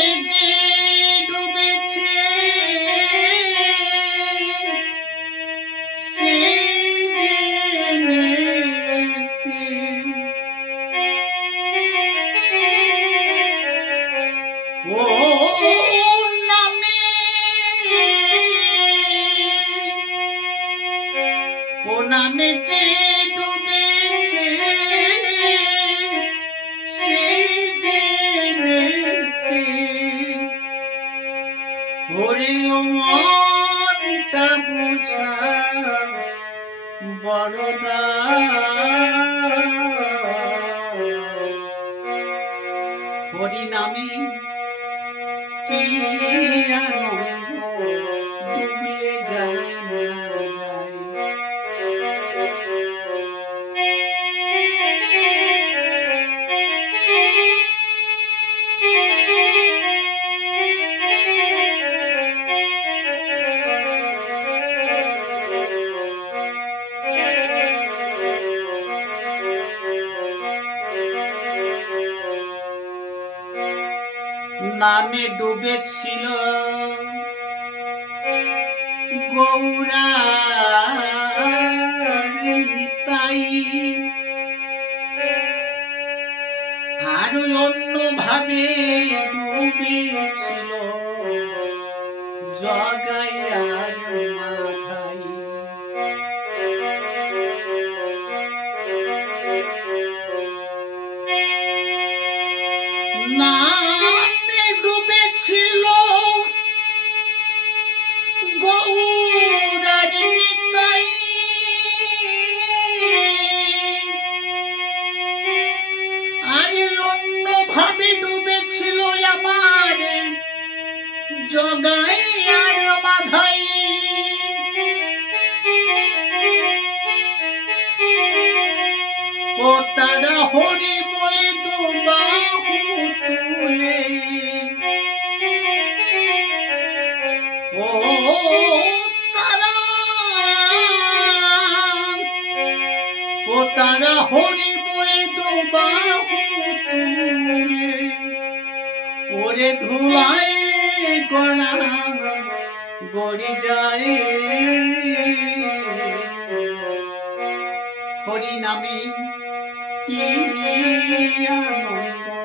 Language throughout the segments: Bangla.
নামে যে ডুবেছে ও নামে যে ওরে ও মনটা বুঝা বড়দা। হরি নামে কি নামে ডুবেছিল। গৌরা তাই আর অন্য ভাবে ডুবেছিল। জগাই আর মাথায় জগাই আর মাধাই। ও তারা ও তারা ও তারা হরি বলে ওরে ধুলায় গড়া গড়ি যায়। হরি নামে কি আনন্দ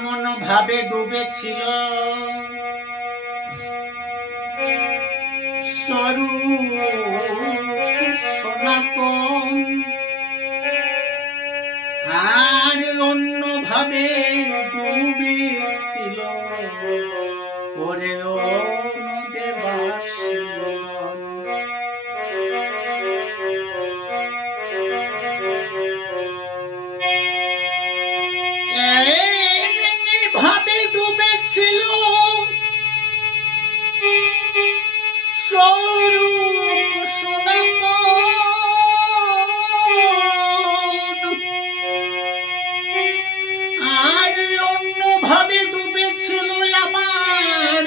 এমন ভাবে ডুবেছিল? স্বরূপ সনাতন আর অন্য ভাবে ডুবেছিল। ওরে অনুদেবাসীগণ স্বরূপ সনাতন। আর অন্য ভাবে ডুবেছিল আমার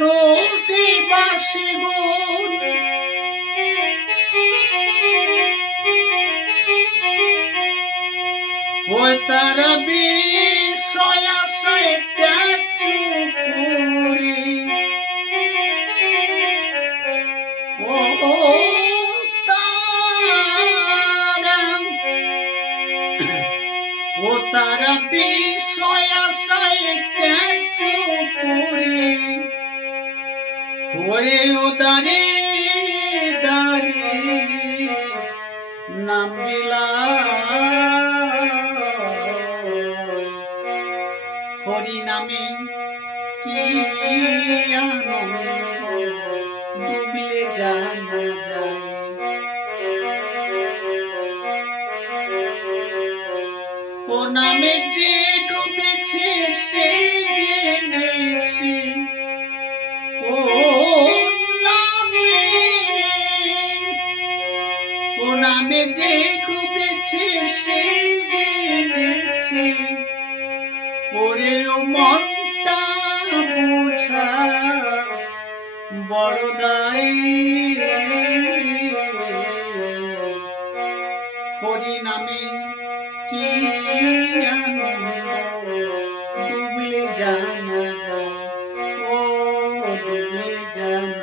নদীবাসীগণ ওই তারা বিষয় আশায় ত্যাগ বিষয় আশায় ত্যাগ করি। ও দাঁড়ে দাঁড়ে নাম হরি নামে কি আনন্দ, ডুবলে জানা যায়। ও নামে যে ডুবেছে সেই জেনেছি। ও নামে ও নামে যে ডুবেছে সেই জেনেছি। ওরে ও মনটা বুঝা বড়দাই হরি জান ও ডুবে জান